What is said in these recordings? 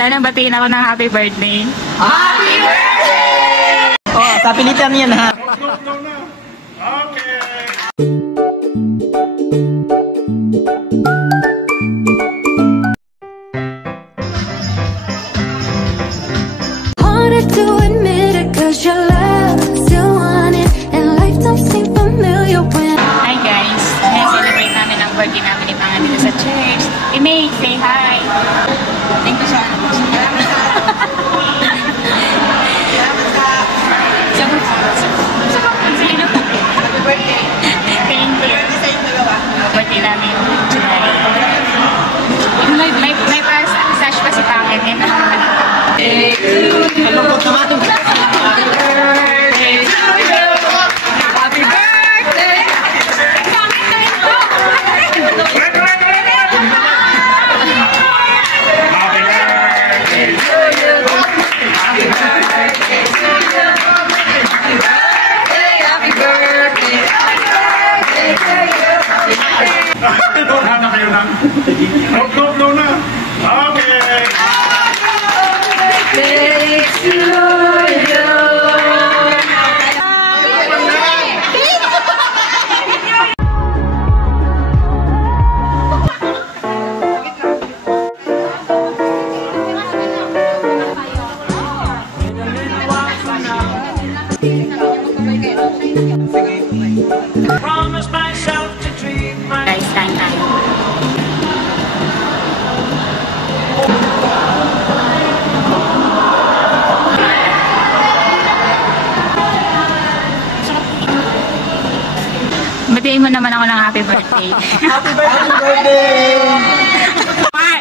Sana batiin ako ng happy birthday. Happy birthday! Oh, sa pilitan yan ha. Okay. Harder to admit it 'cause your love still want it and life don't seem familiar when. Hi guys, may celebrate namin ang birthday namin ni Mga dito sa church. May say hi. Thank you so much. Happy birthday. Thank you. Sa inyo dalawa. Birthday namin July. May pass pa si Pangit. Malungkot naman ito. Happy birthday to you. Happy birthday. Hanap kayo ng no na. Okay. Guys, kain tayo. Batiin mo naman ako ng happy birthday. Happy birthday!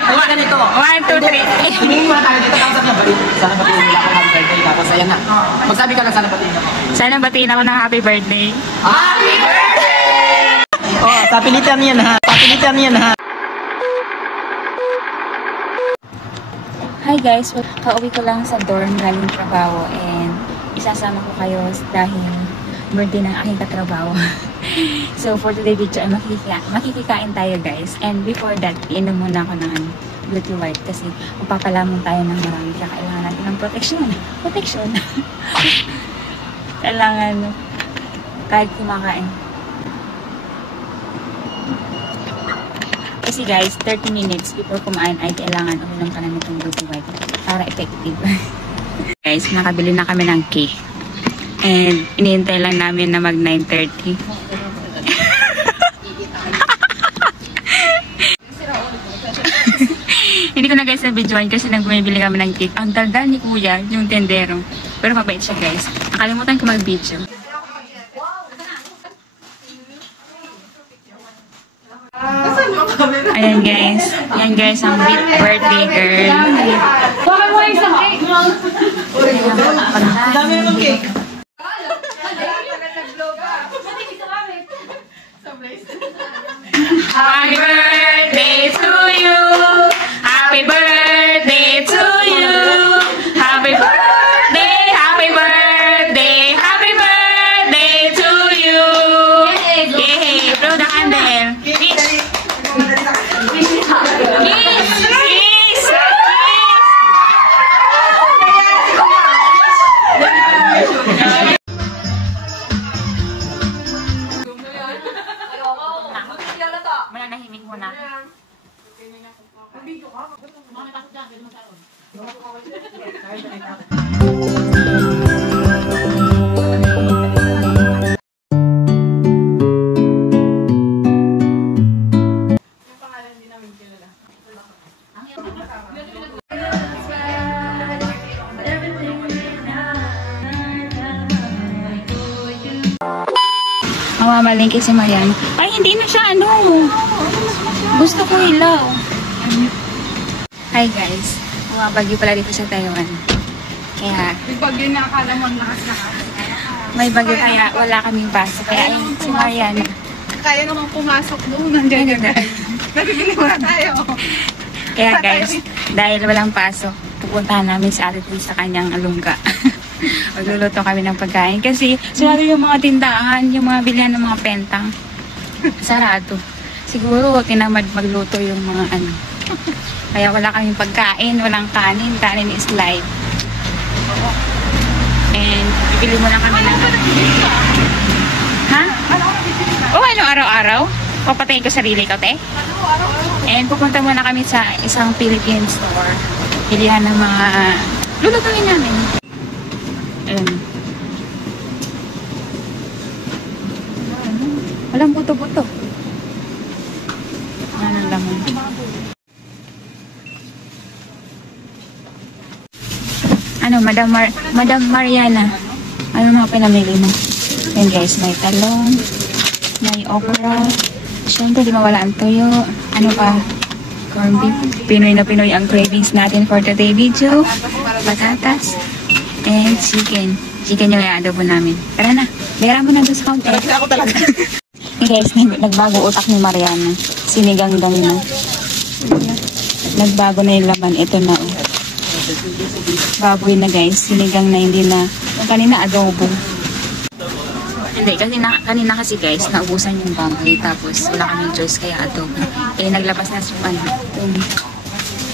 One, Ganito. 1, 2, 3. Tumingin muna tayo dito. Tapos sabi na, sana batiin nila ako happy birthday. Tapos ayan na. Magsabi ka lang sana batiin ako. Sana batiin ako ng happy birthday. Happy birthday! Oh, sa pilitan yan ha. Sa pilitan yan ha. Hi guys, kauwi ko lang sa dorm galing trabaho and isasama ko kayo dahil birthday ng aking katrabaho. So for today video ay makikikain tayo guys, and before that iinom muna ako ng beauty white kasi magpapalamon tayo ng marami kaya kailangan natin ng protection. Kailangan kahit kumakain. Kasi guys, 30 minutes before kumain ay kailangan uminom ka na nitong beauty white para effective. Guys, nakabili na kami ng cake. And inihintay lang namin na mag 9:30. Hindi ko na guys na videoan kasi nagbumibili kami ng cake. Ang daldal ni kuya, yung tendero. Pero mabait siya guys. Nakalimutan ko mag-video. Ayan guys. Ayan guys ang birthday girl. Bakit mo isang cake? Ang dami mong cake. Happy birthday to you. Happy birthday to you. Happy birthday, happy birthday, happy birthday to you. Yay! Blow the candle. Kiss. Kiss. Kiss. Mananahimik muna. Mamamalingki si Marian. Ay, hindi na siya ano. Gusto ko ilaw. Hi guys. Bagyo pala dito sa Taiwan. Kaya May bagyo na akala mo lakas-lakas. may bagyo kaya wala kaming pasok. Kaya ay, si Marian. Kaya naman pumasok doon. Nandiyan na. Nabibili muna tayo. Kaya guys, dahil walang pasok, pupuntahan namin si Ate Tuy sa kanyang alungga. Magluluto kami ng pagkain kasi sarado yung mga tindahan, yung mga bilihan ng mga pentang. Sarado. Siguro tinamad magluto yung mga ano. Kaya wala kaming pagkain, walang kanin. Kanin is live. And bibili muna kami ng... Ha? Oo, ano araw-araw? Papatayin ko sarili ko, te? And pupunta muna kami sa isang Philippine store. Pilihan ng mga lulutuin namin. Ayun. Walang buto-buto. Ano laman? Ano, Madam Mariana. Ano mga pinamili mo? Yan guys, may talong, may okra. Siyempre, di mawala ang tuyo. Ano pa? Corned beef. Pinoy na Pinoy ang cravings natin for today video. Patatas. And chicken. Chicken yung i-adobo namin. Tara na. Bayaran mo na doon sa counter. Ako talaga. Hey guys, nagbago utak ni Mariana. Sinigang-gang na. Nagbago na yung laman. Ito na. Oh. Baboy na guys. Sinigang na, hindi na. Kanina adobo. Hindi, kanina kasi guys, naubusan yung baboy. Tapos wala kaming choice kaya adobo. Eh, naglabas na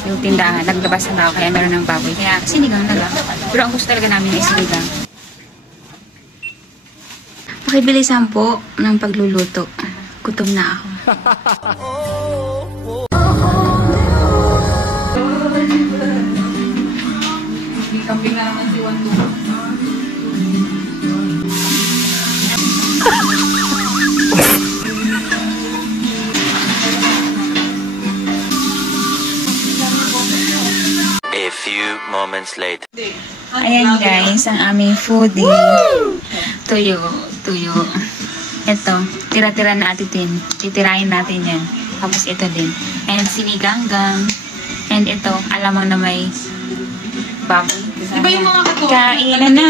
yung tindahan. Naglabas na ako kaya meron ng baboy. Kaya sinigang na lang. Pero ang gusto talaga namin ay sinigang. Pakibilisan po ng pagluluto. Gutom na ako. Camping na naman si Wando. A few moments later. Ayan guys, ang aming foodie. Tuyo. Ito, tira-tira na atitin. Titirahin natin yan. Tapos ito din. And siniganggang. And ito, alamang na may baboy. Di ba yung mga kato? Kainan na!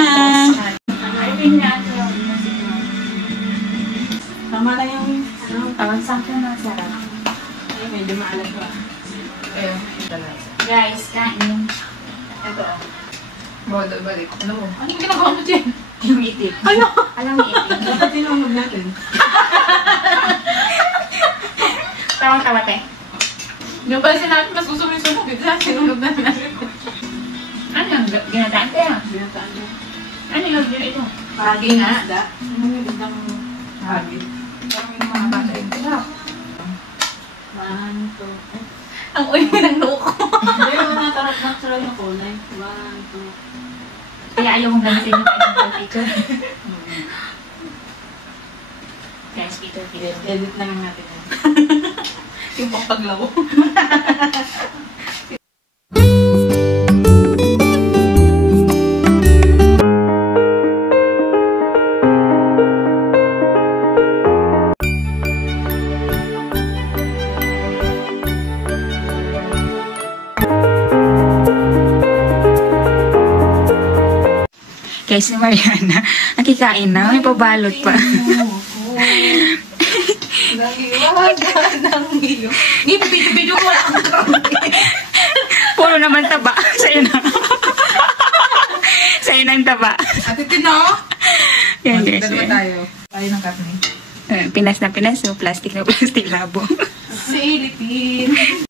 Tama lang yung... Sakto na sarap. Ay, medyo maalat ba? Ayun. Guys, kain. Ito. Bodo, balik. Ano mo? Anong ginagawa mo dyan? Yung itik. Ano? Alam mo itik. Dapat tinamag natin. Tawang-tawa te. Yung pala sinabi, mas gusto mo yung sunog. Ito na, sinulog na natin. Ano yung ginataan te? Binataan niya. Ano yung ito? Pagi nga. Ano yung bintang pagi? Parang yung mga bata yun. One, two, ang uy mo ng loko. Hindi, natural yung kulay. One, two. Kaya ayaw kong gamitin yung identical picture. Guys, Peter. Edit na lang natin yan. Yung pagpaglaw. Guys, si Mariana, nakikain na. May pabalot pa. Nag-iwag ng iyo. Hindi, video ko wala akong karami. Puro naman taba. Sa'yo na. Sa'yo na ang taba. Ate Tino? Yan guys. Dalawa tayo. Tayo ng karne. Pinas na pinas. So, plastic na plastic labo. Philippines.